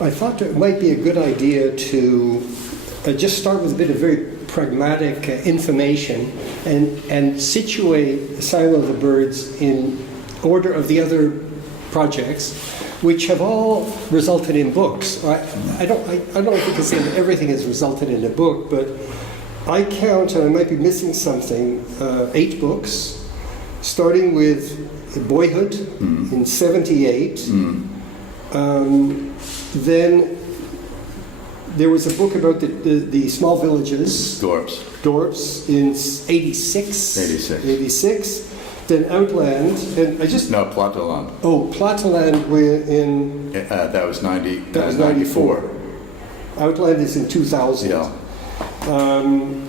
I thought it might be a good idea to just start with a bit of very pragmatic information and situate Asylum of the Birds in order of the other projects, which have all resulted in books. I don't think it's everything has resulted in a book, but I count, and I might be missing something, 8 books, starting with Boyhood in 78. Then there was a book about the small villages. Dorps in 86. Then Outland, and I just... No, Plateland. Oh, Plateland in... that was 90. That was 94. Outland is in 2000. Yeah.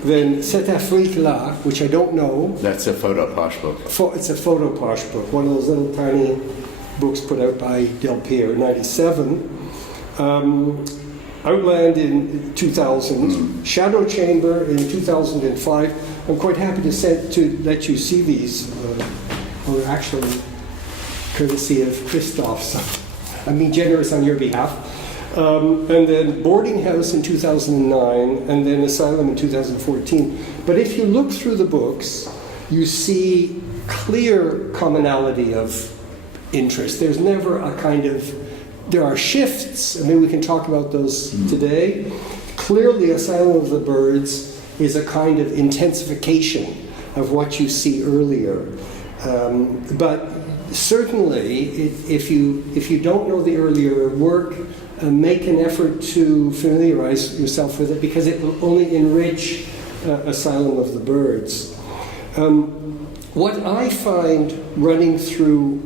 Then Cette Afrique-là, which I don't know. That's a photo posh book. It's a photo posh book, one of those little tiny books put out by Del Piero, 97. Outland in 2000, Shadow Chamber in 2005. I'm quite happy to let you see these, or actually courtesy of Christophe, so I'm being generous on your behalf. And then Boarding House in 2009, and then Asylum in 2014. But if you look through the books, you see clear commonality of interest. There's never a kind of... There are shifts. I mean, we can talk about those today. Clearly, Asylum of the Birds is a kind of intensification of what you see earlier. But certainly, if you don't know the earlier work, make an effort to familiarize yourself with it, because it will only enrich Asylum of the Birds. What I find running through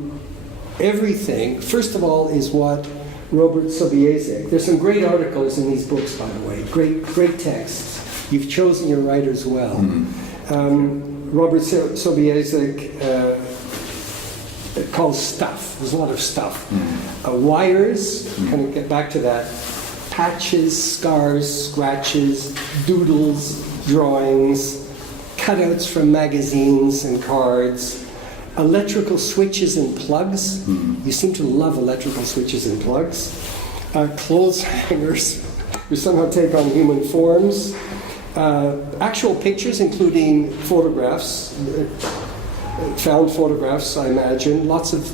everything, first of all, is what Robert Sobiesek. There's some great articles in these books, by the way. Great texts. You've chosen your writers well. Robert Sobiesek calls stuff. There's a lot of stuff. Wires, kind of get back to that. Patches, scars, scratches, doodles, drawings, cutouts from magazines and cards. Electrical switches and plugs. You seem to love electrical switches and plugs. Clothes hangers, who somehow take on human forms. Actual pictures, including photographs, found photographs, I imagine. Lots of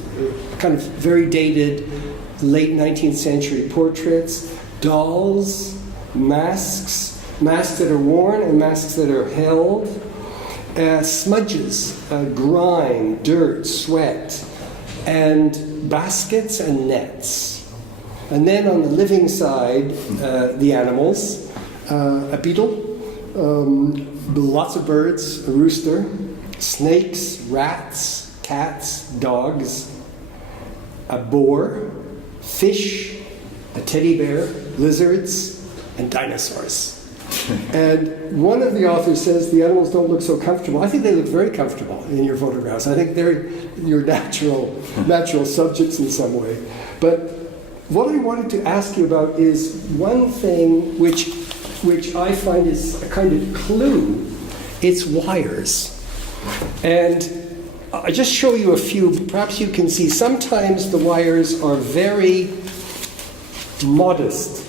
kind of very dated late 19th century portraits. Dolls, masks that are worn and masks that are held. Smudges, grime, dirt, sweat, and baskets and nets. And then on the living side, the animals, a beetle, lots of birds, a rooster, snakes, rats, cats, dogs, a boar, fish, a teddy bear, lizards, and dinosaurs. And one of the authors says the animals don't look so comfortable. I think they look very comfortable in your photographs. I think they're your natural subjects in some way. But what I wanted to ask you about is one thing which I find is a kind of clue. It's wires. And I just show you a few. Perhaps you can see sometimes the wires are very modest.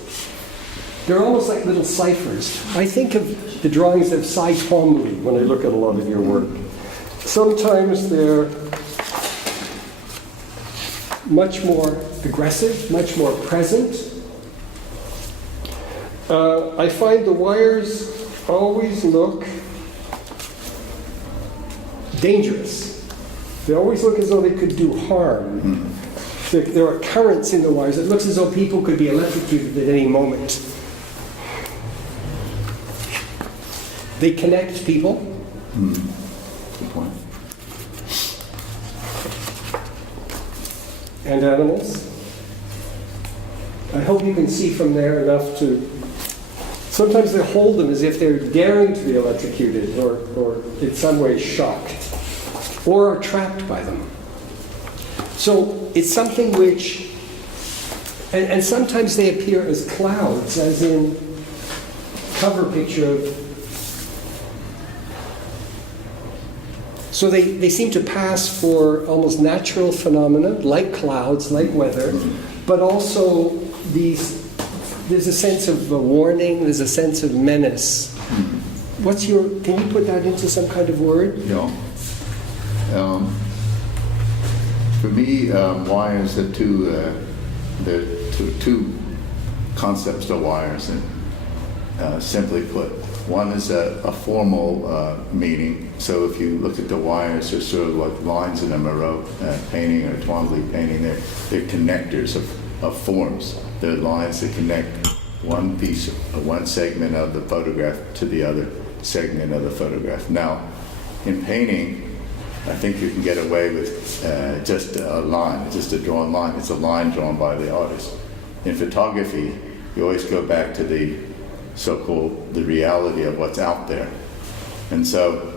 They're almost like little ciphers. I think of the drawings of Cy Twombly when I look at a lot of your work. Sometimes they're much more aggressive, much more present. I find the wires always look dangerous. They always look as though they could do harm. There are currents in the wires. It looks as though people could be electrocuted at any moment. They connect people. Good point. And animals. I hope you can see from there enough to... Sometimes they hold them as if they're daring to be electrocuted or in some way shocked or are trapped by them. So it's something which... And sometimes they appear as clouds, as in cover picture of... So they seem to pass for almost natural phenomena, like clouds, like weather, but also these there's a sense of warning, there's a sense of menace. Can you put that into some kind of word? Yeah. For me, wires are two concepts of wires, and simply put, one is a formal meaning. So if you look at the wires, they're sort of like lines in a Moreau painting or Twombly painting. They're connectors of forms. They're lines that connect one piece, one segment of the photograph to the other segment of the photograph. Now, in painting, I think you can get away with just a line, just a drawn line. It's a line drawn by the artist. In photography, you always go back to the so-called the reality of what's out there. And so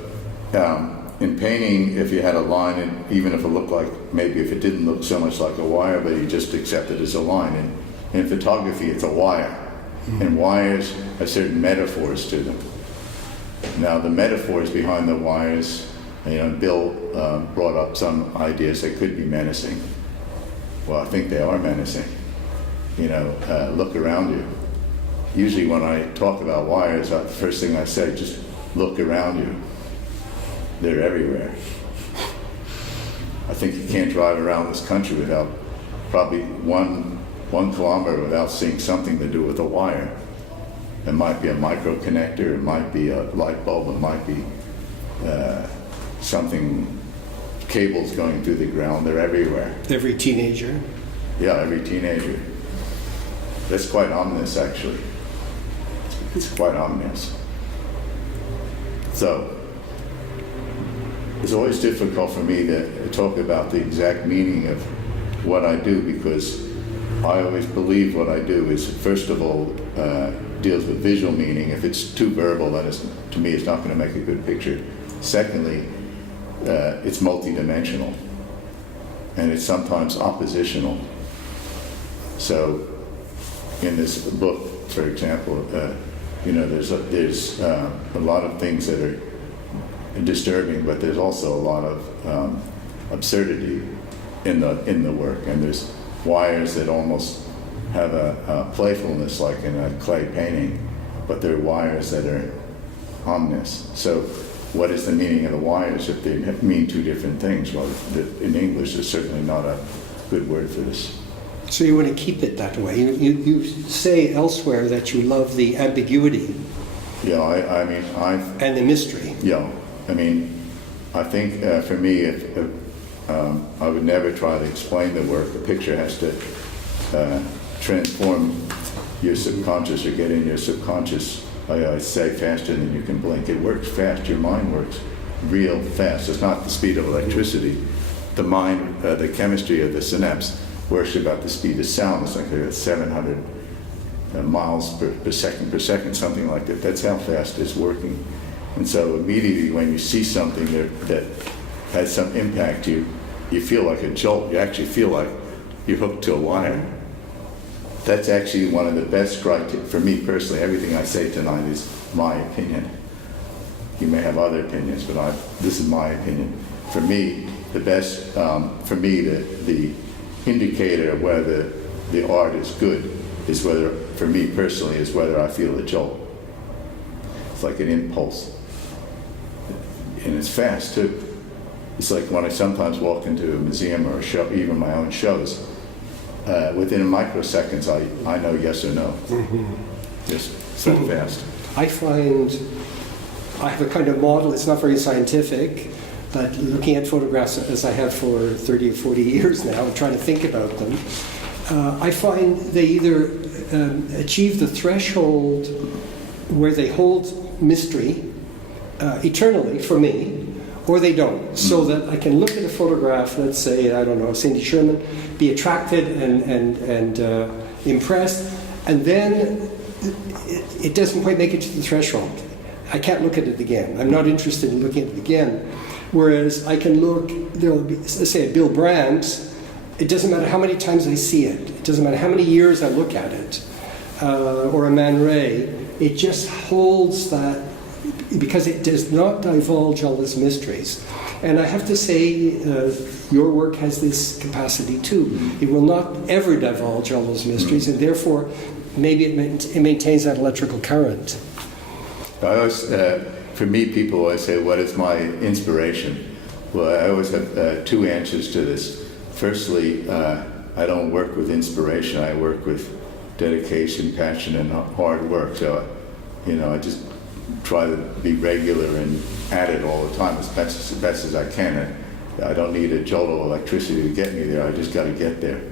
in painting, if you had a line, and even if it looked like, maybe if it didn't look so much like a wire, but you just accept it as a line. And in photography, it's a wire. And wires have certain metaphors to them. Now, the metaphors behind the wires, Bill brought up some ideas that could be menacing. Well, I think they are menacing. Look around you. Usually when I talk about wires, the first thing I say, just look around you. They're everywhere. I think you can't drive around this country without probably one kilometer without seeing something to do with a wire. It might be a micro connector, it might be a light bulb, it might be something, cables going through the ground. They're everywhere. Every teenager. Yeah, every teenager. That's quite ominous, actually. It's quite ominous. So, it's always difficult for me to talk about the exact meaning of what I do, because I always believe what I do is, first of all, deals with visual meaning. If it's too verbal, then to me, it's not going to make a good picture. Secondly, it's multidimensional, and it's sometimes oppositional. So, in this book, for example, there's a lot of things that are disturbing, but there's also a lot of absurdity in the work, and there's wires that almost have a playfulness, like in a clay painting, but they're wires that are ominous. So, what is the meaning of the wires if they mean two different things? Well, in English, there's certainly not a good word for this. So you want to keep it that way. You say elsewhere that you love the ambiguity. Yeah, and the mystery. Yeah, I think for me, I would never try to explain the work. The picture has to transform your subconscious or get in your subconscious. I say faster than you can blink. It works fast. Your mind works real fast. It's not the speed of electricity. The mind, the chemistry of the synapse works about the speed of sound. It's like 700 miles per second, something like that. That's how fast it's working. And so immediately when you see something that has some impact, you feel like a jolt. You actually feel like you're hooked to a wire. That's actually one of the best criteria for me personally. Everything I say tonight is my opinion. You may have other opinions, but this is my opinion. For me, the best, the indicator of whether the art is good is whether, for me personally, is whether I feel a jolt. It's like an impulse. And it's fast too. It's like when I sometimes walk into a museum or a show, even my own shows, within microseconds I know yes or no. Just so fast. I find I have a kind of model, it's not very scientific, but looking at photographs as I have for 30 or 40 years now, trying to think about them, I find they either achieve the threshold where they hold mystery eternally for me, or they don't. So that I can look at a photograph, let's say, I don't know, Cindy Sherman, be attracted and impressed, and then it doesn't quite make it to the threshold. I can't look at it again. I'm not interested in looking at it again. Whereas I can look, there'll be, let's say, a Bill Brandt, it doesn't matter how many times I see it, it doesn't matter how many years I look at it, or a Man Ray, it just holds that because it does not divulge all its mysteries. And I have to say, your work has this capacity too. It will not ever divulge all those mysteries, and therefore, maybe it maintains that electrical current. I always, for me, people always say, what is my inspiration? Well, I always have two answers to this. Firstly, I don't work with inspiration. I work with dedication, passion, and hard work. So, I just try to be regular and at it all the time as best as I can. I don't need a jolt of electricity to get me there. I just got to get there.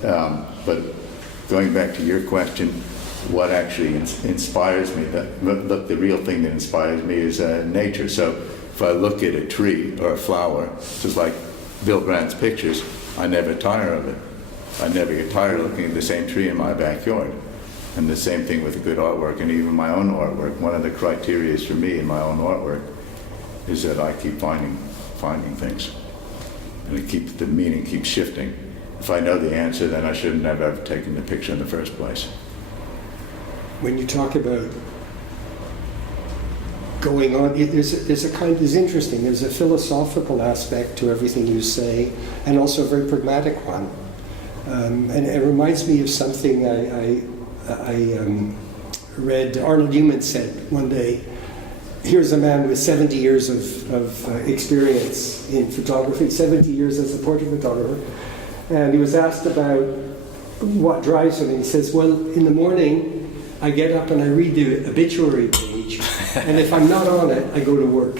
But going back to your question, what actually inspires me? Look, the real thing that inspires me is nature. So if I look at a tree or a flower, just like Bill Grant's pictures, I never tire of it. I never get tired of looking at the same tree in my backyard. And the same thing with good artwork and even my own artwork. One of the criteria for me in my own artwork is that I keep finding things. And the meaning keeps shifting. If I know the answer, then I shouldn't have ever taken the picture in the first place. When you talk about going on, there's interesting. There's a philosophical aspect to everything you say, and also a very pragmatic one. And it reminds me of something I read. Arnold Newman said one day, here's a man with 70 years of experience in photography, 70 years as a portrait photographer, and he was asked about what drives him, and he says, well, in the morning, I get up and I read the obituary page, and if I'm not on it, I go to work.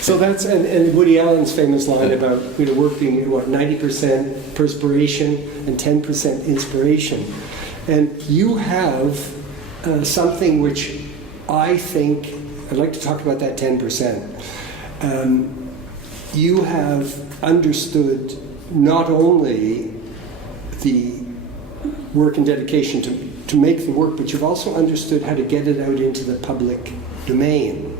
So that's, and Woody Allen's famous line about work being, 90% perspiration and 10% inspiration. And you have something which I think, I'd like to talk about that 10%. You have understood not only the work and dedication to make the work, but you've also understood how to get it out into the public domain,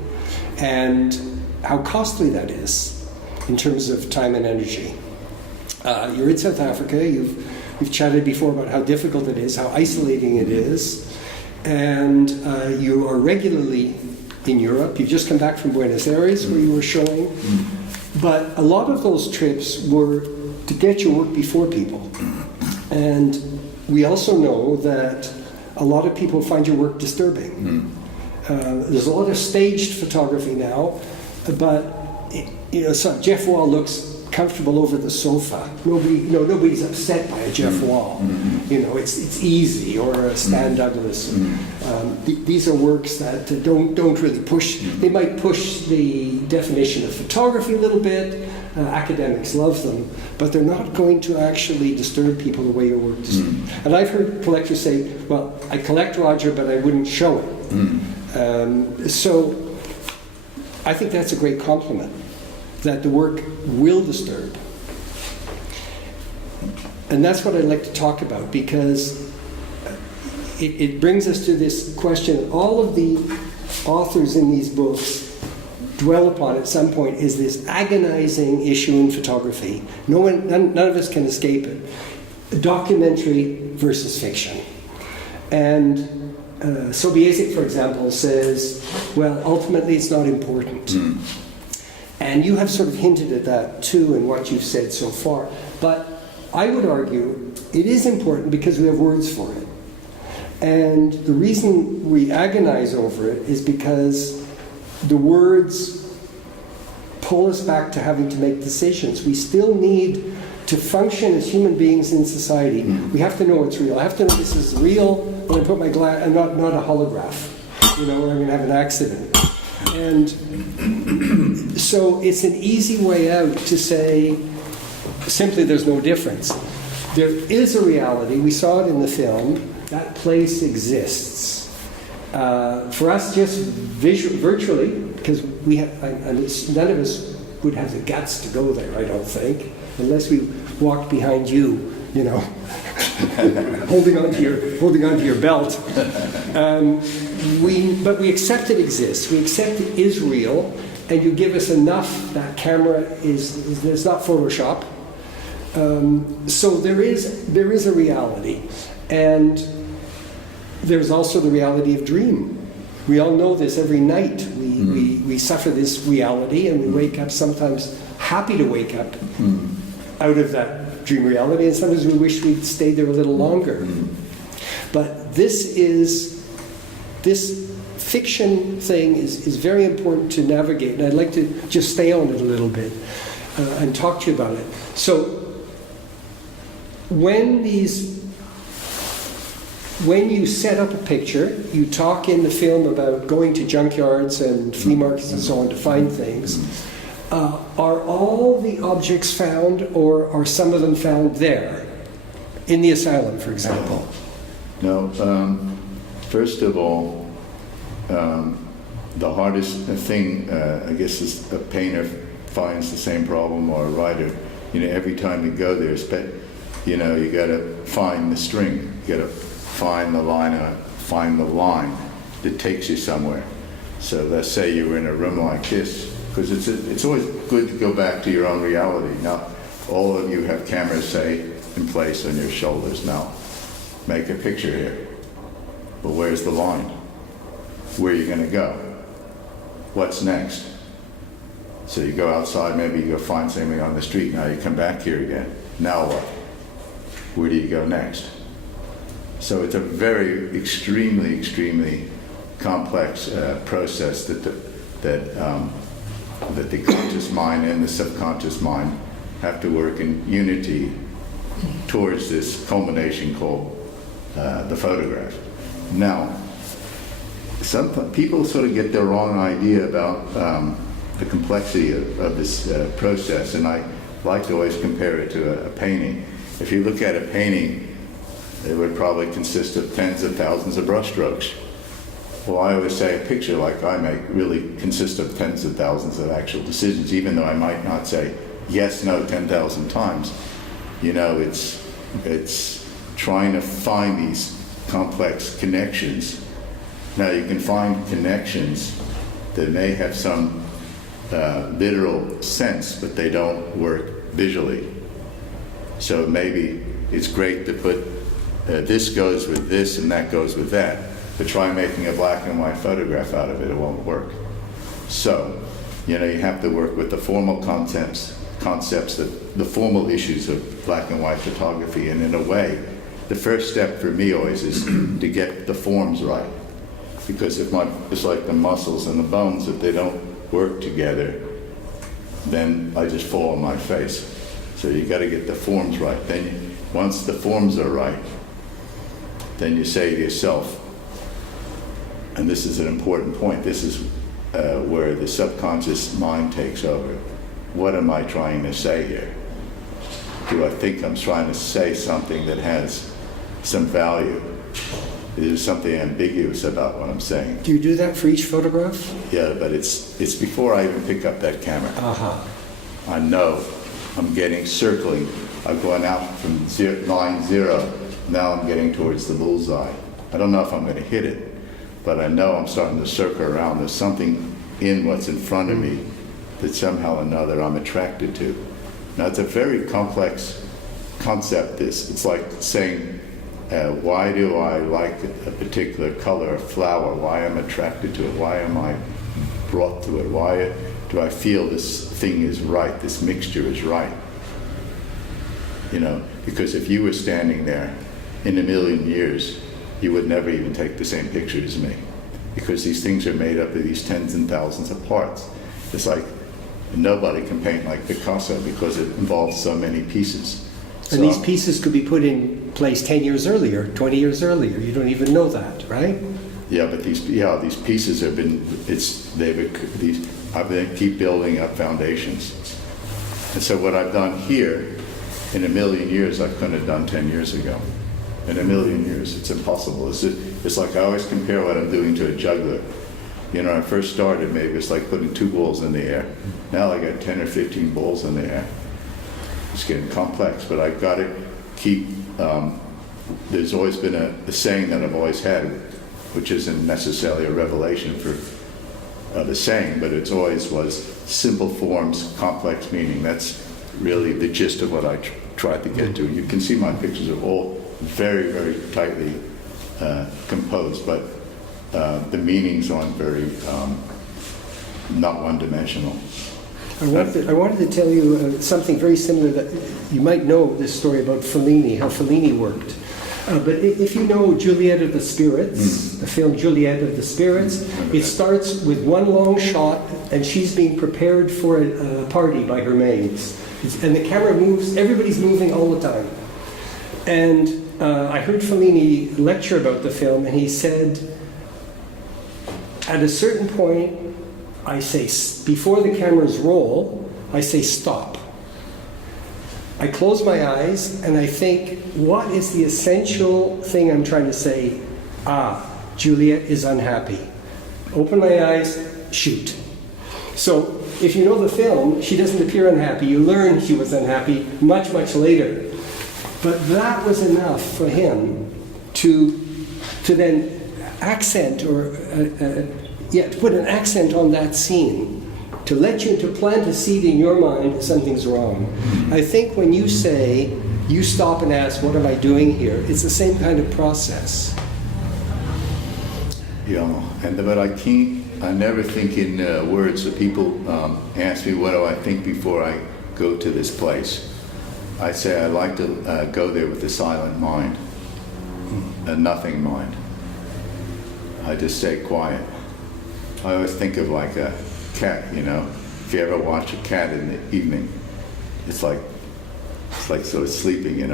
and how costly that is in terms of time and energy. You're in South Africa. We've chatted before about how difficult it is, how isolating it is, and you are regularly in Europe. You've just come back from Buenos Aires, where you were showing. But a lot of those trips were to get your work before people. And we also know that a lot of people find your work disturbing. There's a lot of staged photography now, but so Jeff Wall looks comfortable over the sofa. Nobody's upset by a Jeff Wall. It's easy, or a Stan Douglas. These are works that don't really push. They might push the definition of photography a little bit. Academics love them, but they're not going to actually disturb people the way your work disturbs. And I've heard collectors say, well, I collect Roger, but I wouldn't show it. So I think that's a great compliment, that the work will disturb. And that's what I'd like to talk about, because it brings us to this question. All of the authors in these books dwell upon at some point is this agonizing issue in photography. None of us can escape it. Documentary versus fiction. And Sobieski, for example, says, well, ultimately it's not important. And you have sort of hinted at that too in what you've said so far. But I would argue it is important because we have words for it. And the reason we agonize over it is because the words pull us back to having to make decisions. We still need to function as human beings in society. We have to know it's real. I have to know this is real when I put my glass, and not a holograph, or I'm going to have an accident. And so it's an easy way out to say, simply there's no difference. There is a reality. We saw it in the film. That place exists. For us, just virtually, because none of us would have the guts to go there, I don't think, unless we walked behind you, holding onto your belt. But we accept it exists. We accept it is real, and you give us enough. That camera is not Photoshop. So there is a reality, and there's also the reality of dream. We all know this every night. We suffer this reality, and we wake up sometimes happy to wake up out of that dream reality, and sometimes we wish we'd stayed there a little longer. But this fiction thing is very important to navigate, and I'd like to just stay on it a little bit and talk to you about it. So when you set up a picture, you talk in the film about going to junkyards and flea markets and so on to find things. Are all the objects found, or are some of them found there? In the asylum, for example? No. First of all, the hardest thing, I guess, is a painter finds the same problem, or a writer. Every time you go there, you got to find the string. You got to find the line, find the line that takes you somewhere. So let's say you were in a room like this, because it's always good to go back to your own reality. Now, all of you have cameras, say, in place on your shoulders. Now, make a picture here. But where's the line? Where are you going to go? What's next? So you go outside, maybe you go find something on the street. Now you come back here again. Now what? Where do you go next? So it's a very extremely complex process that the conscious mind and the subconscious mind have to work in unity towards this culmination called the photograph. Now, some people sort of get the wrong idea about the complexity of this process, and I like to always compare it to a painting. If you look at a painting, it would probably consist of tens of thousands of brushstrokes. Well, I always say a picture like I make really consists of tens of thousands of actual decisions, even though I might not say yes, no 10,000 times. It's trying to find these complex connections. Now, you can find connections that may have some literal sense, but they don't work visually. So maybe it's great to put this goes with this and that goes with that, but try making a black and white photograph out of it, it won't work. So, you have to work with the formal concepts, the formal issues of black and white photography, and in a way, the first step for me always is to get the forms right. Because it's like the muscles and the bones, if they don't work together, then I just fall on my face. So you got to get the forms right. Then once the forms are right, then you say to yourself, and this is an important point, this is where the subconscious mind takes over. What am I trying to say here? Do I think I'm trying to say something that has some value? Is there something ambiguous about what I'm saying? Do you do that for each photograph? Yeah, but it's before I even pick up that camera. I know I'm getting circling. I've gone out from line 0. Now I'm getting towards the bullseye. I don't know if I'm going to hit it, but I know I'm starting to circle around. There's something in what's in front of me that somehow or another I'm attracted to. Now, it's a very complex concept. It's like saying, why do I like a particular color of flower? Why I'm attracted to it? Why am I brought to it? Why do I feel this thing is right, this mixture is right? Because if you were standing there in a million years, you would never even take the same picture as me. Because these things are made up of these tens and thousands of parts. It's like nobody can paint like Picasso because it involves so many pieces. And these pieces could be put in place 10 years earlier, 20 years earlier. You don't even know that, right? Yeah, but these pieces have been, I keep building up foundations. And so what I've done here, in a million years, I couldn't have done 10 years ago. In a million years, it's impossible. It's like I always compare what I'm doing to a juggler. When I first started, maybe it's like putting 2 balls in the air. Now I got 10 or 15 balls in the air. It's getting complex, but I've got to keep, there's always been a saying that I've always had, which isn't necessarily a revelation for the saying, but it always was simple forms, complex meaning. That's really the gist of what I tried to get to. You can see my pictures are all very, very tightly composed, but the meanings aren't very, not one-dimensional. I wanted to tell you something very similar that you might know this story about Fellini, how Fellini worked. But if you know Juliet of the Spirits, the film Juliet of the Spirits, it starts with one long shot and she's being prepared for a party by her maids. And the camera moves, everybody's moving all the time. And I heard Fellini lecture about the film and he said, at a certain point, I say, before the cameras roll, I say stop. I close my eyes and I think, what is the essential thing I'm trying to say? Juliet is unhappy. Open my eyes, shoot. So if you know the film, she doesn't appear unhappy. You learn she was unhappy much, much later. But that was enough for him to then accent or to put an accent on that scene, to let you to plant a seed in your mind something's wrong. I think when you say, you stop and ask, what am I doing here? It's the same kind of process. Yeah, but I never think in words. So people ask me, what do I think before I go to this place? I say I like to go there with a silent mind, a nothing mind. I just stay quiet. I always think of like a cat, If you ever watch a cat in the evening, it's like sort of sleeping,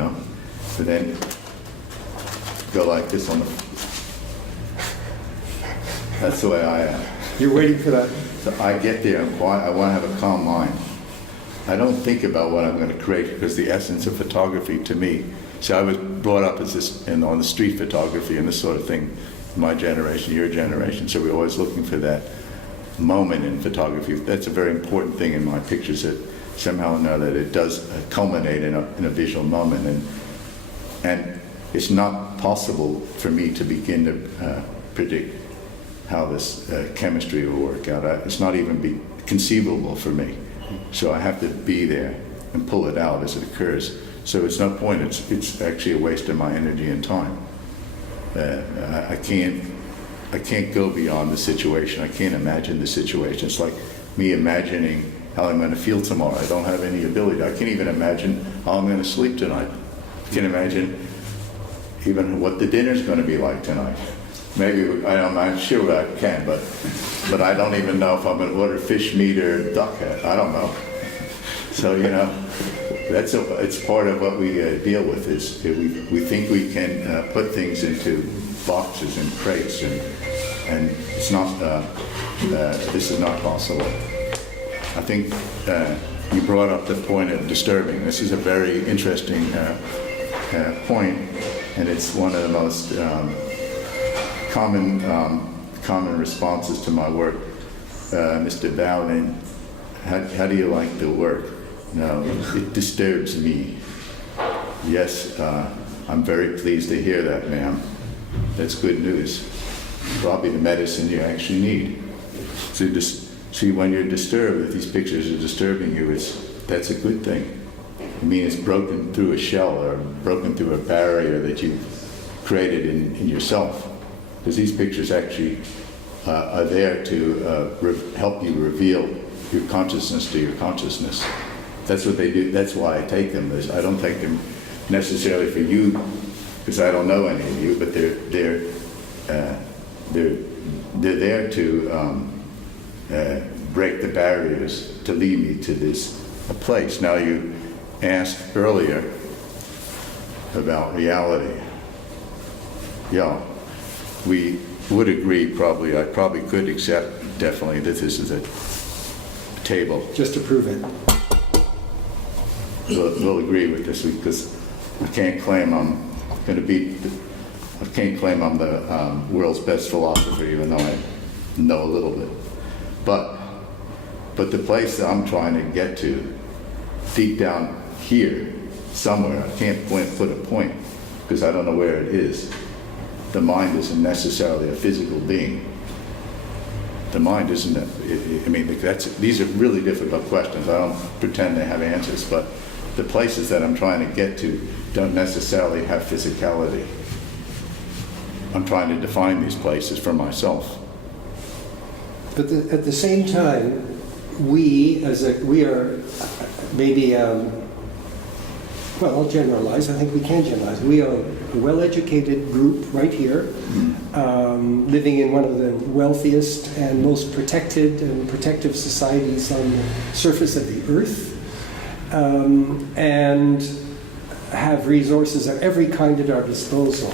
But then go like this on the. That's the way I am. You're waiting for that. So I get there and quiet. I want to have a calm mind. I don't think about what I'm going to create because the essence of photography to me. See, I was brought up as this on the street photography and this sort of thing. My generation, your generation. So we're always looking for that moment in photography. That's a very important thing in my pictures, that somehow or another it does culminate in a visual moment. And it's not possible for me to begin to predict how this chemistry will work out. It's not even conceivable for me. So I have to be there and pull it out as it occurs. So it's no point. It's actually a waste of my energy and time. I can't go beyond the situation. I can't imagine the situation. It's like me imagining how I'm going to feel tomorrow. I don't have any ability. I can't even imagine how I'm going to sleep tonight. I can't imagine even what the dinner's going to be like tonight. Maybe, I'm sure I can, but I don't even know if I'm going to order fish, meat, or duck head. I don't know. So, it's part of what we deal with is we think we can put things into boxes and crates, and it's not. This is not possible. I think you brought up the point of disturbing. This is a very interesting point, and it's one of the most common responses to my work. Mr. Ballen, how do you like the work? No, it disturbs me. Yes, I'm very pleased to hear that, ma'am. That's good news. Probably the medicine you actually need. So see, when you're disturbed, if these pictures are disturbing you, that's a good thing. I mean, it's broken through a shell or broken through a barrier that you've created in yourself. Because these pictures actually are there to help you reveal your consciousness to your consciousness. That's what they do. That's why I take them. I don't take them necessarily for you, because I don't know any of you, but they're there to break the barriers to lead me to this place. Now, you asked earlier about reality. Yeah, we would agree probably. I probably could accept definitely that this is a table. Just to prove it. We'll agree with this because I can't claim I'm the world's best philosopher, even though I know a little bit. But the place that I'm trying to get to, deep down here, somewhere, I can't put a point because I don't know where it is. The mind isn't necessarily a physical being. The mind isn't. These are really difficult questions. I don't pretend they have answers, but the places that I'm trying to get to don't necessarily have physicality. I'm trying to define these places for myself. But at the same time, we are maybe, well, I'll generalize. I think we can generalize. We are a well-educated group right here, living in one of the wealthiest and most protected and protective societies on the surface of the earth, and have resources of every kind at our disposal.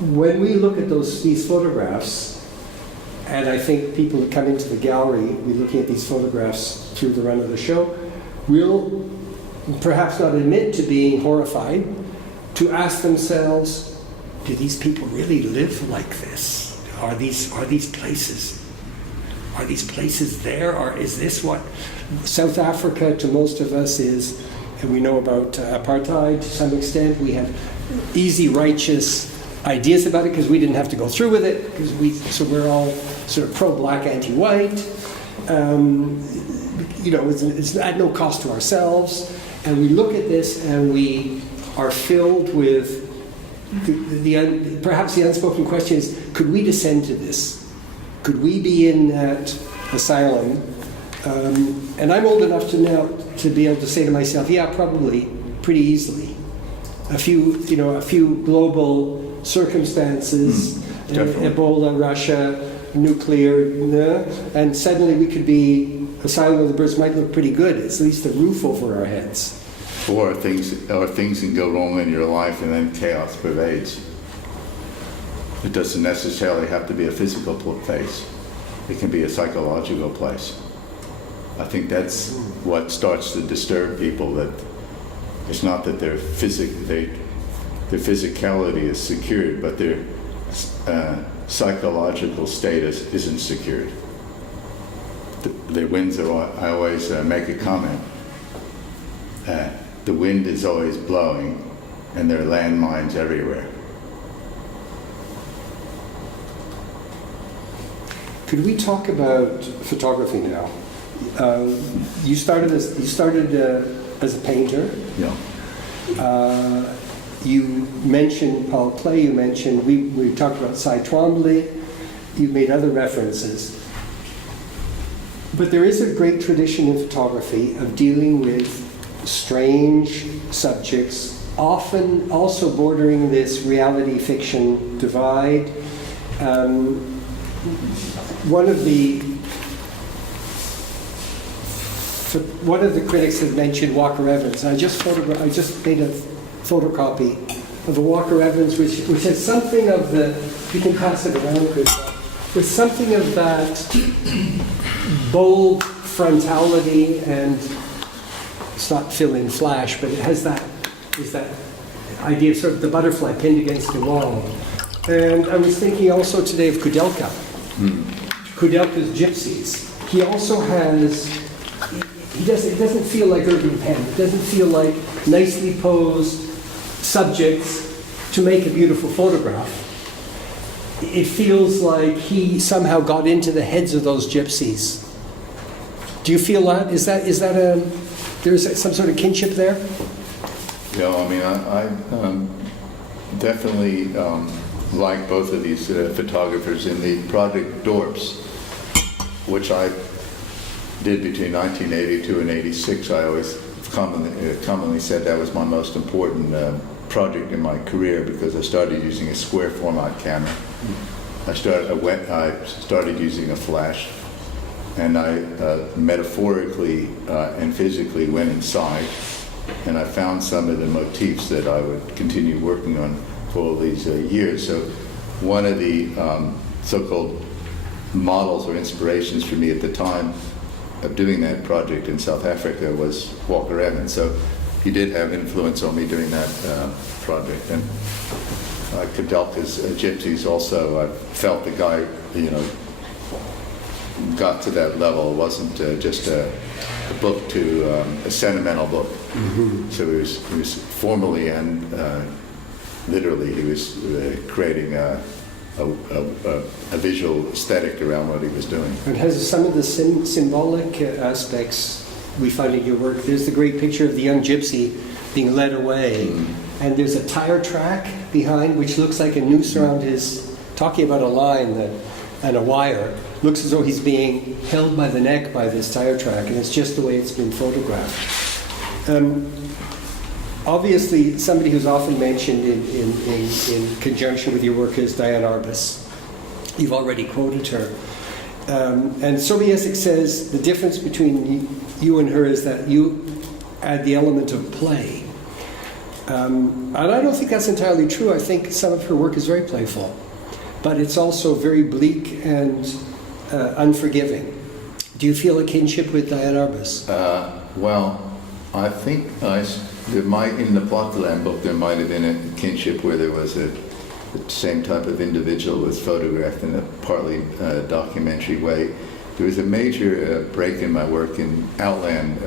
When we look at these photographs, and I think people who come into the gallery, we're looking at these photographs through the run of the show, will perhaps not admit to being horrified, to ask themselves, do these people really live like this? Are these places there? Or is this what South Africa to most of us is? And we know about apartheid to some extent. We have easy, righteous ideas about it because we didn't have to go through with it, so we're all sort of pro-black, anti-white. It's at no cost to ourselves. And we look at this and we are filled with perhaps the unspoken question is, could we descend to this? Could we be in that asylum? And I'm old enough to now to be able to say to myself, yeah, probably, pretty easily. A few global circumstances, Ebola, Russia, nuclear, and suddenly we could be, Asylum of the Birds might look pretty good. It's at least a roof over our heads. Or things can go wrong in your life and then chaos pervades. It doesn't necessarily have to be a physical place. It can be a psychological place. I think that's what starts to disturb people, that it's not that their physicality is secured, but their psychological status isn't secured. The winds are, I always make a comment, the wind is always blowing and there are landmines everywhere. Could we talk about photography now? You started as a painter. Yeah. You mentioned Paul Klee, you mentioned, we talked about Cy Twombly, you made other references. But there is a great tradition in photography of dealing with strange subjects, often also bordering this reality-fiction divide. One of the critics has mentioned Walker Evans. I just made a photocopy of a Walker Evans, which has something of the, you can pass it around, Christophe, with something of that bold frontality, and it's not fill-in flash, but it has that idea of sort of the butterfly pinned against the wall. And I was thinking also today of Kudelka. Kudelka's Gypsies. He also has, it doesn't feel like urban pen. It doesn't feel like nicely posed subjects to make a beautiful photograph. It feels like he somehow got into the heads of those gypsies. Do you feel that? Is that there's some sort of kinship there? Yeah, I mean, I definitely like both of these photographers. In the project Dorps, which I did between 1982 and 86, I always commonly said that was my most important project in my career, because I started using a square format camera. I started using a flash, and I metaphorically and physically went inside, and I found some of the motifs that I would continue working on for all these years. So one of the so-called models or inspirations for me at the time of doing that project in South Africa was Walker Evans. So he did have influence on me during that project. And Kudelka's Gypsies also, I felt the guy, got to that level. It wasn't just a book a sentimental book. Mm-hmm. So he was formally and literally, he was creating a visual aesthetic around what he was doing. It has some of the symbolic aspects we find in your work. There's the great picture of the young gypsy being led away, and there's a tire track behind, which looks like a noose around his, talking about a line that, and a wire, looks as though he's being held by the neck by this tire track, and it's just the way it's been photographed. Obviously, somebody who's often mentioned in conjunction with your work is Diane Arbus. You've already quoted her. And Sobiesic says the difference between you and her is that you add the element of play. And I don't think that's entirely true. I think some of her work is very playful, but it's also very bleak and unforgiving. Do you feel a kinship with Diane Arbus? Well, I think in the Plotland book there might have been a kinship where there was the same type of individual was photographed in a partly documentary way. There was a major break in my work in Outland.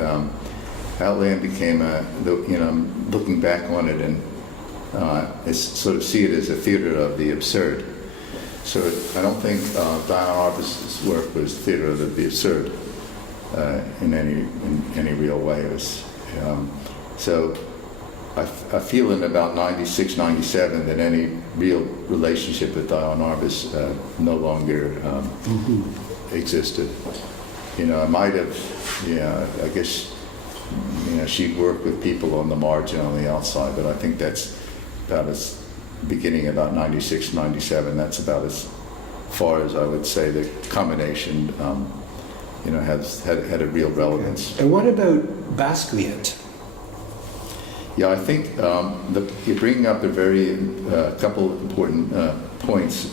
Outland became I'm looking back on it and I sort of see it as a theater of the absurd. So I don't think Diane Arbus's work was theater of the absurd in any real way. It was, so I feel in about 96, 97 that any real relationship with Diane Arbus no longer existed. I might have, I guess, she'd work with people on the margin on the outside, but I think that's about as beginning about 96, 97, that's about as far as I would say the combination, has had a real relevance. And what about Basquiat? Yeah, I think you're bringing up a couple important points.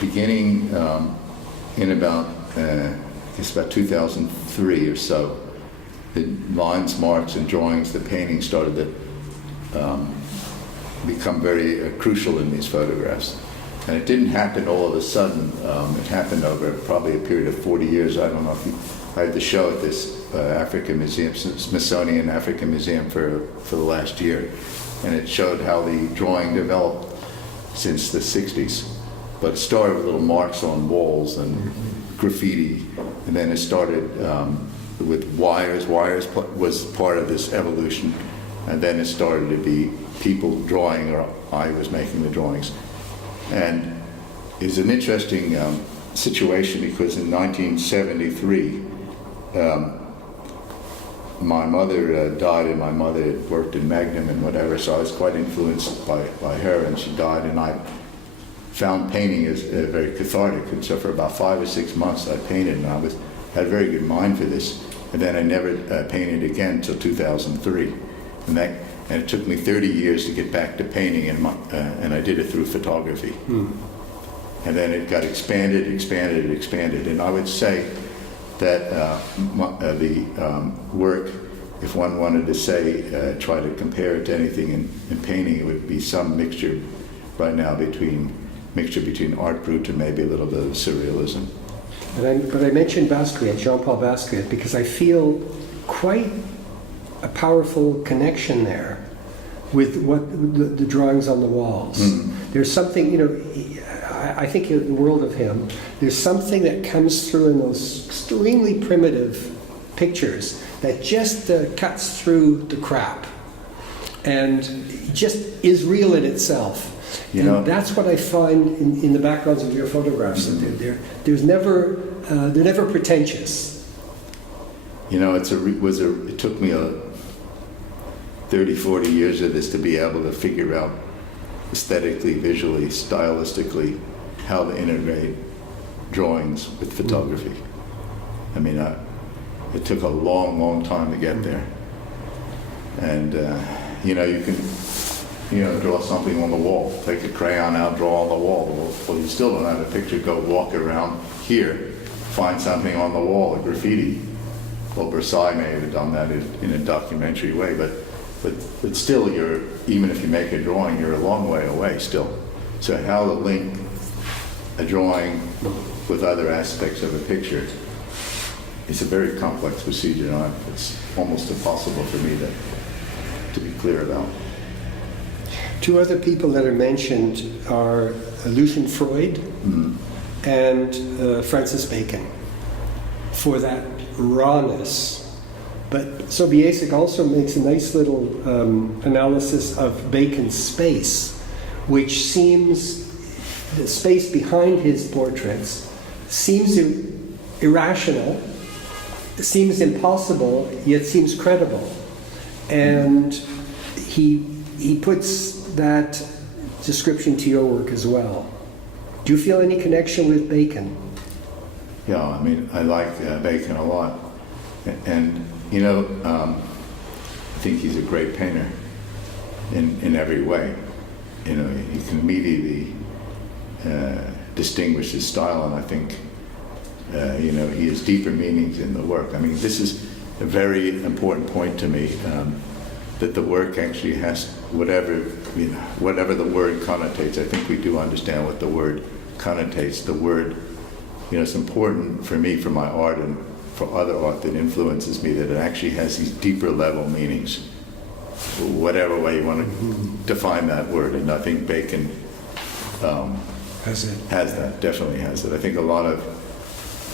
Beginning in about, I guess about 2003 or so, the lines, marks, and drawings, the painting started to become very crucial in these photographs. And it didn't happen all of a sudden. It happened over probably a period of 40 years. I don't know if I had the show at this African Museum, Smithsonian African Museum for the last year. And it showed how the drawing developed since the 60s. But it started with little marks on walls and graffiti. And then it started with wires. Wires was part of this evolution. And then it started to be people drawing, or I was making the drawings. And it's an interesting situation because in 1973, my mother died, and my mother had worked in Magnum and whatever, so I was quite influenced by her, and she died, and I found painting as very cathartic. And so for about 5 or 6 months I painted, and I had a very good mind for this. And then I never painted again until 2003. And it took me 30 years to get back to painting, and I did it through photography. And then it got expanded. And I would say that the work, if one wanted to say, try to compare it to anything in painting, it would be some mixture right now between art brut and maybe a little bit of surrealism. But I mentioned Basquiat, Jean-Paul Basquiat, because I feel quite a powerful connection there with what the drawings on the walls. There's something, I think in the world of him, there's something that comes through in those extremely primitive pictures that just cuts through the crap and just is real in itself. And that's what I find in the backgrounds of your photographs. They're never pretentious. It took me 30, 40 years of this to be able to figure out aesthetically, visually, stylistically, how to integrate drawings with photography. It took a long, long time to get there. And, you can, draw something on the wall, take a crayon out, draw on the wall. Well, you still don't have a picture, go walk around here, find something on the wall, a graffiti. Well, Versailles may have done that in a documentary way, but still, even if you make a drawing, you're a long way away still. So how to link a drawing with other aspects of a picture, it's a very complex procedure, and it's almost impossible for me to be clear about. Two other people that are mentioned are Lucian Freud and Francis Bacon, for that rawness But Sobiesic also makes a nice little analysis of Bacon's space, which seems, the space behind his portraits seems irrational, seems impossible, yet seems credible. And he puts that description to your work as well. Do you feel any connection with Bacon? Yeah, I mean, I like Bacon a lot. And, you know, I think he's a great painter in every way. You know, you can immediately distinguish his style, and I think, you know, he has deeper meanings in the work. I mean, this is a very important point to me, that the work actually has whatever the word connotates. I think we do understand what the word connotates. The word, you know, it's important for me, for my art and for other art that influences me, that it actually has these deeper level meanings, whatever way you want to define that word. And I think Bacon has that, definitely has it. I think a lot of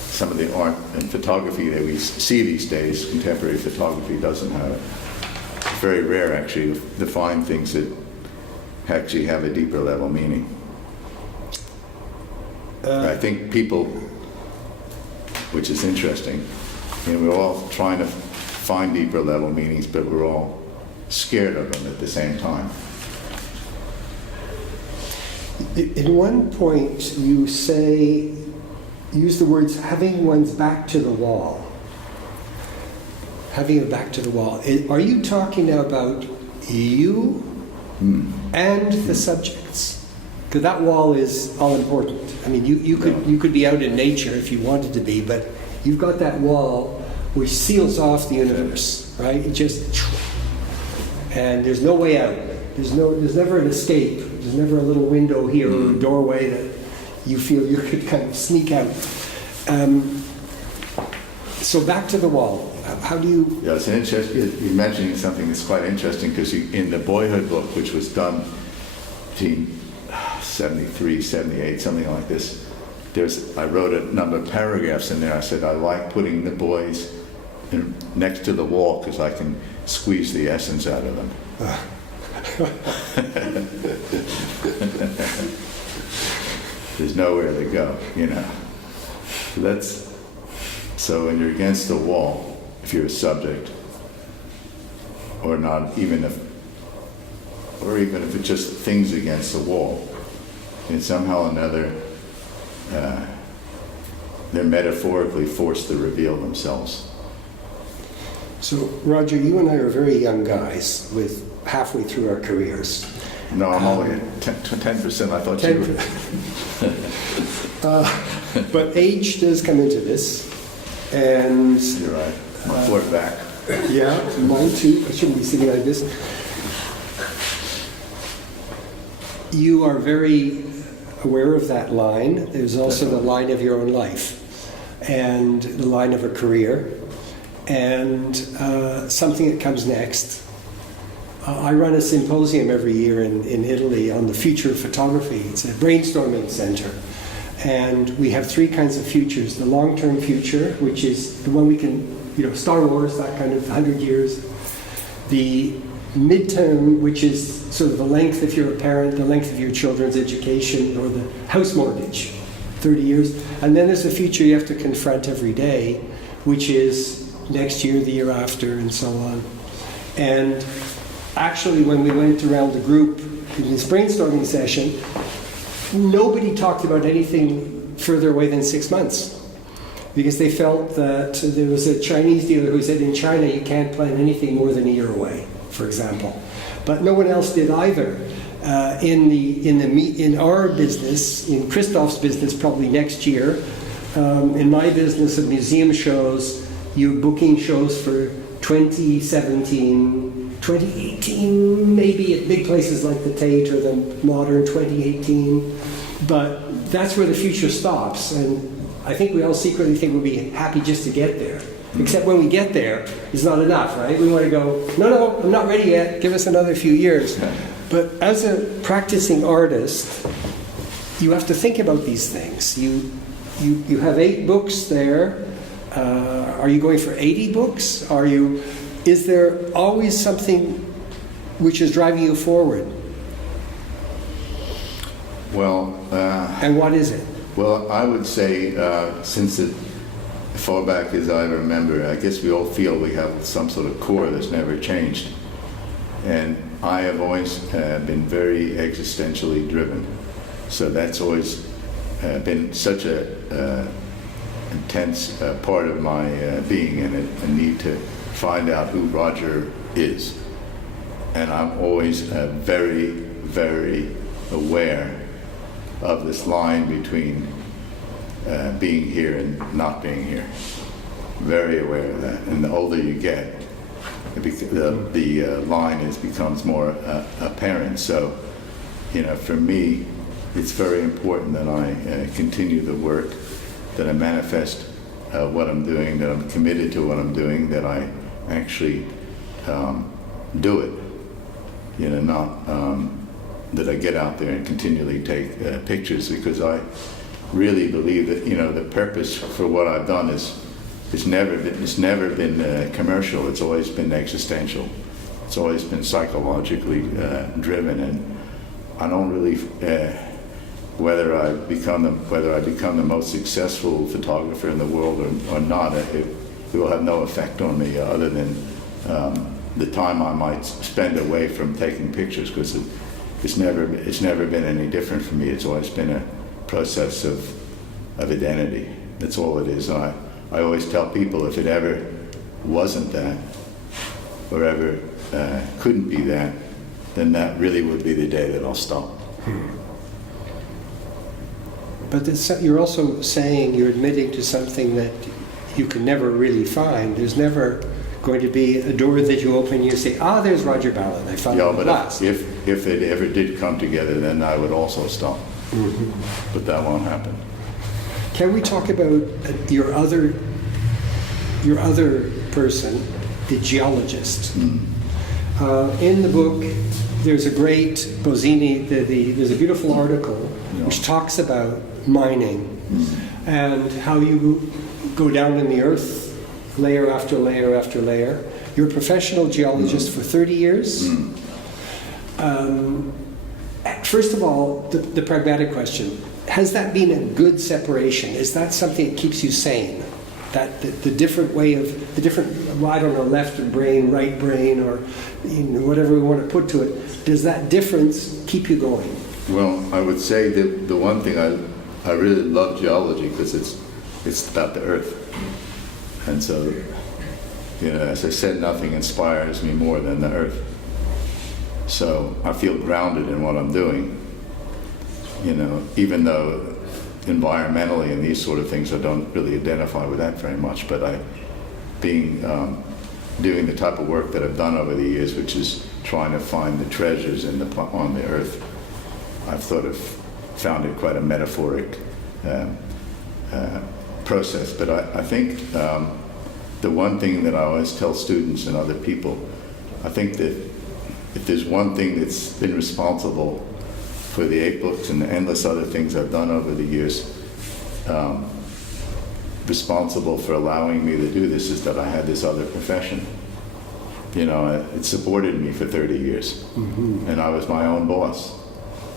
some of the art and photography that we see these days, contemporary photography, doesn't have it. It's very rare, actually, to find things that actually have a deeper level meaning. I think people, which is interesting, you know, we're all trying to find deeper level meanings, but we're all scared of them at the same time. In one point, you use the words having one's back to the wall. Having a back to the wall. Are you talking now about you and the subjects? Because that wall is all important. I mean, you could be out in nature if you wanted to be, but you've got that wall which seals off the universe, right? It just, and there's no way out. There's never an escape. There's never a little window here or a doorway that you feel you could kind of sneak out. So back to the wall. How do you? Yeah, it's interesting. You're mentioning something that's quite interesting, because in the Boyhood book, which was done between 73, 78, something like this, I wrote a number of paragraphs in there. I said I like putting the boys next to the wall because I can squeeze the essence out of them. There's nowhere to go, you know. So when you're against the wall, if you're a subject, or even if it's just things against the wall, and somehow or another they're metaphorically forced to reveal themselves. So, Roger, you and I are very young guys with halfway through our careers. No, I'm only at 10%. I thought 10%. You were. But age does come into this, and you're right. My floor back. Yeah, mine too. I shouldn't be sitting like this. You are very aware of that line. There's also the line of your own life, and the line of a career, and something that comes next. I run a symposium every year in Italy on the future of photography. It's a brainstorming center. And we have three kinds of futures. The long-term future, which is the one we can, Star Wars, that kind of 100 years. The midterm, which is sort of the length, if you're a parent, the length of your children's education, or the house mortgage, 30 years. And then there's the future you have to confront every day, which is next year, the year after, and so on. And actually, when we went around the group in this brainstorming session, nobody talked about anything further away than 6 months, because they felt that there was a Chinese dealer who said in China you can't plan anything more than a year away, for example. But no one else did either. In our business, in Christophe's business, probably next year. In my business of museum shows, you're booking shows for 2017, 2018, maybe at big places like the Tate or the Modern, 2018. But that's where the future stops. And I think we all secretly think we'll be happy just to get there. Except when we get there, it's not enough, right? We want to go, no, I'm not ready yet. Give us another few years. But as a practicing artist, you have to think about these things. You have 8 books there. Are you going for 80 books? Is there always something which is driving you forward? Well, And what is it? well, I would say since as far back as I remember, I guess we all feel we have some sort of core that's never changed. And I have always been very existentially driven. So that's always been such a intense part of my being, and a need to find out who Roger is. And I'm always very, very aware of this line between being here and not being here. Very aware of that. And the older you get, the line becomes more apparent. So, for me, it's very important that I continue the work, that I manifest what I'm doing, that I'm committed to what I'm doing, that I actually do it. Not that I get out there and continually take pictures, because I really believe that the purpose for what I've done it's never been commercial. It's always been existential. It's always been psychologically driven, and I don't really whether I become the most successful photographer in the world or not. It will have no effect on me other than the time I might spend away from taking pictures, because it's never been any different for me. It's always been a process of identity. That's all it is. I always tell people, if it ever wasn't that, or ever couldn't be that, then that really would be the day that I'll stop. But you're also saying, you're admitting to something that you can never really find. There's never going to be a door that you open and you say, there's Roger Ballen, I found him at last. If it ever did come together, then I would also stop. Mm-hmm. But that won't happen. Can we talk about your other person, the geologist? In the book, there's a great Bozzini, there's a beautiful article which talks about mining and how you go down in the earth, layer after layer after layer. You're a professional geologist for 30 years. First of all, the pragmatic question, has that been a good separation? Is that something that keeps you sane? That the different way of, I don't know, left brain, right brain, or whatever we want to put to it, does that difference keep you going? Well, I would say that the one thing I really love geology because it's about the earth. And so, as I said, nothing inspires me more than the earth. So I feel grounded in what I'm doing, even though environmentally and these sort of things I don't really identify with that very much, but doing the type of work that I've done over the years, which is trying to find the treasures on the earth, I've sort of found it quite a metaphoric process. But I think the one thing that I always tell students and other people, I think that if there's one thing that's been responsible for the 8 books and the endless other things I've done over the years, responsible for allowing me to do this, is that I had this other profession. It supported me for 30 years, and I was my own boss.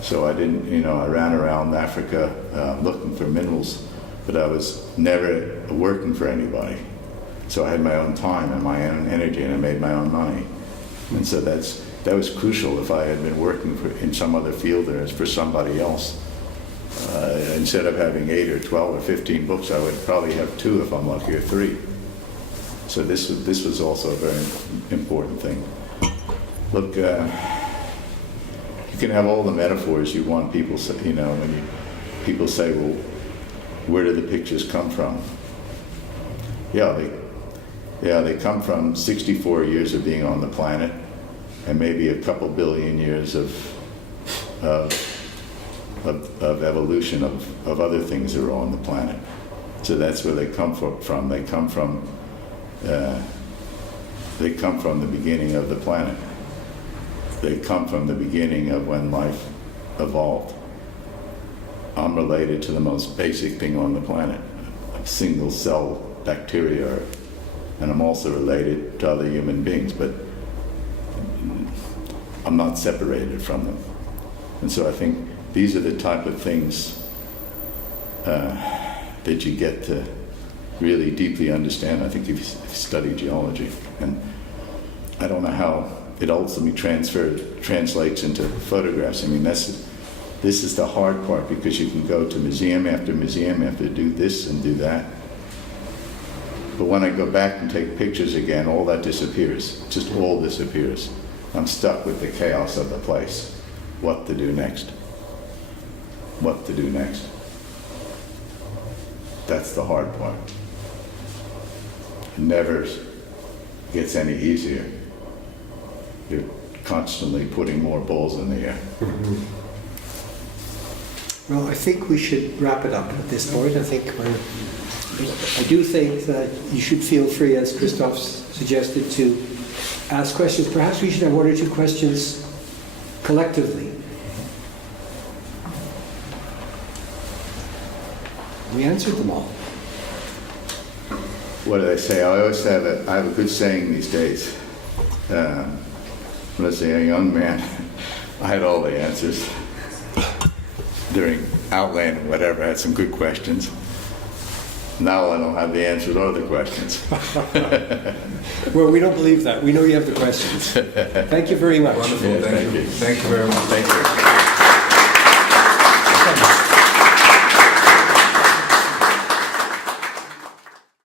So I didn't, I ran around Africa looking for minerals, but I was never working for anybody. So I had my own time and my own energy, and I made my own money. And so that was crucial. If I had been working in some other field or for somebody else, instead of having 8 or 12 or 15 books, I would probably have 2 if I'm lucky, or 3. So this was also a very important thing. Look, you can have all the metaphors you want. People say, when people say, well, where do the pictures come from? They come from 64 years of being on the planet, and maybe a couple billion years of evolution of other things that are on the planet. So that's where they come from. They come from the beginning of the planet. They come from the beginning of when life evolved. I'm related to the most basic thing on the planet, a single cell bacteria, and I'm also related to other human beings, but I'm not separated from them. And so I think these are the type of things that you get to really deeply understand. I think if you study geology, and I don't know how it ultimately translates into photographs. I mean, this is the hard part, because you can go to museum after museum, have to do this and do that. But when I go back and take pictures again, all that disappears. Just all disappears. I'm stuck with the chaos of the place. What to do next? What to do next? That's the hard part. It never gets any easier. You're constantly putting more balls in the air. Mm-hmm. Well, I think we should wrap it up at this point. I do think that you should feel free, as Christophe suggested, to ask questions. Perhaps we should have one or two questions collectively. We answered them all. What do they say? I have a good saying these days. When I say a young man, I had all the answers. During Outland and whatever, I had some good questions. Now I don't have the answers or the questions. Well, we don't believe that. We know you have the questions. Thank you very much. Wonderful. Yeah, Thank you. thank you. Thank you very much. Thank you.